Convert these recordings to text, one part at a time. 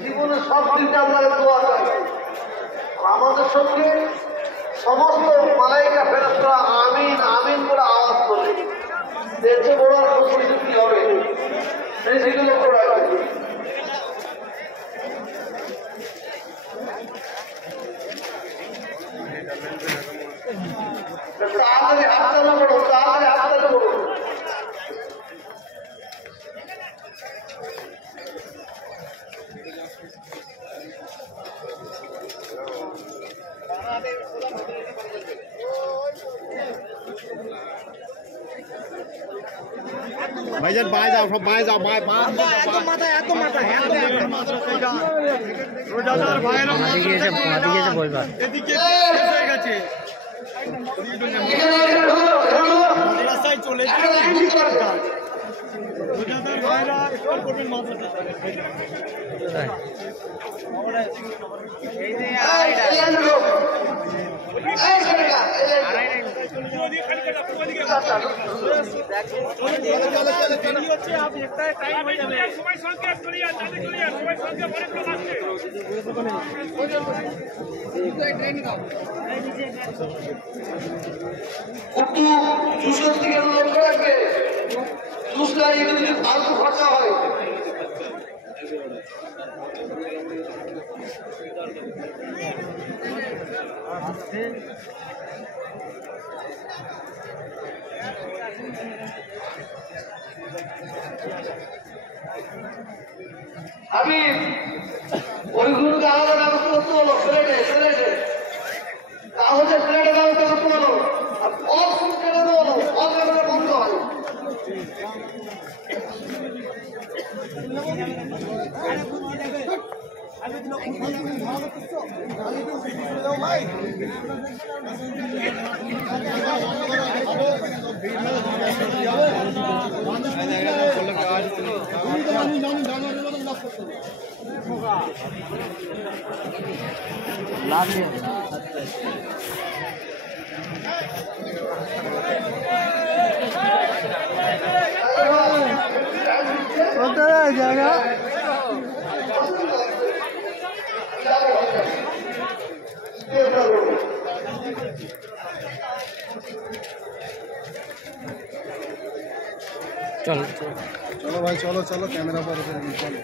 জীবনে সব দিনটা আমরা দোয়া চাই। আমাদের সঙ্গে সমস্ত মালাইকা ফেরেশতারা আমিন আমিন করে আওয়াজ করে দেশে বড় প্রস্তুতি হবে সেই দিকে লক্ষ্য রাখবে। তাড়াতাড়ি হাতটা না বড়, তাড়াতাড়ি হাতটা বড়। ভাইজান বাঁয়ে যাও, সব বাঁয়ে যাও, বাঁয়ে রোজাদার ভাইয়েরা বলবা এদিকে হয়ে গেছে রাস্তায় চলে রোজাদার ভাইয়েরা একটু করবেন ফালতু খরচা হয়। আমি ওইগুলো কাগজের ব্যবস্থা করতে হলো, প্লেটে কাগজের প্লেটের ব্যবস্থা করতে হলো, আর অফ কেটে হলো, অফ এবারে বন্ধ হয়। জায়গা চলো চলো ভাই, চলো চলো, ক্যামেরা পরে চলো।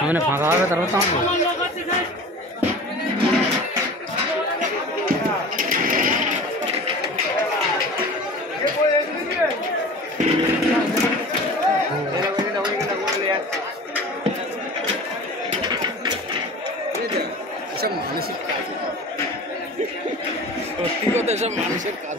সামনে ফাঁকা হবে, তারপর তো এসব মানুষের কাজ, সত্যি কথা এসব মানুষের কাজ।